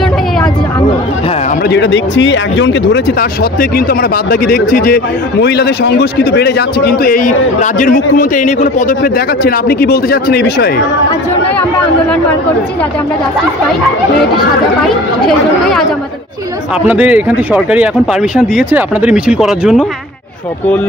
জন্যই আজ আন্দোলন। হ্যাঁ, আমরা যেটা দেখছি একজনকে ধরেছে, তার সত্ত্বেও কিন্তু আমরা বাদবাকি দেখছি যে মহিলাদের সংঘর্ষ কিন্তু বেড়ে যাচ্ছে, কিন্তু এই রাজ্যের মুখ্যমন্ত্রী এই নিয়ে কোনো পদক্ষেপ দেখাচ্ছেন। আপনি কি বলতে চাচ্ছেন এই বিষয়ে? তার জন্যই আমরা আন্দোলন বার করেছি, যাতে আমরা জাস্টিস পাই, মেয়েটির সাজা পাই, সেই জন্যই আজ আমাদের ছিল। আপনাদের এখান থেকে সরকারি এখন পারমিশন দিয়েছে আপনাদের মিছিল করার জন্য? হ্যাঁ, সকল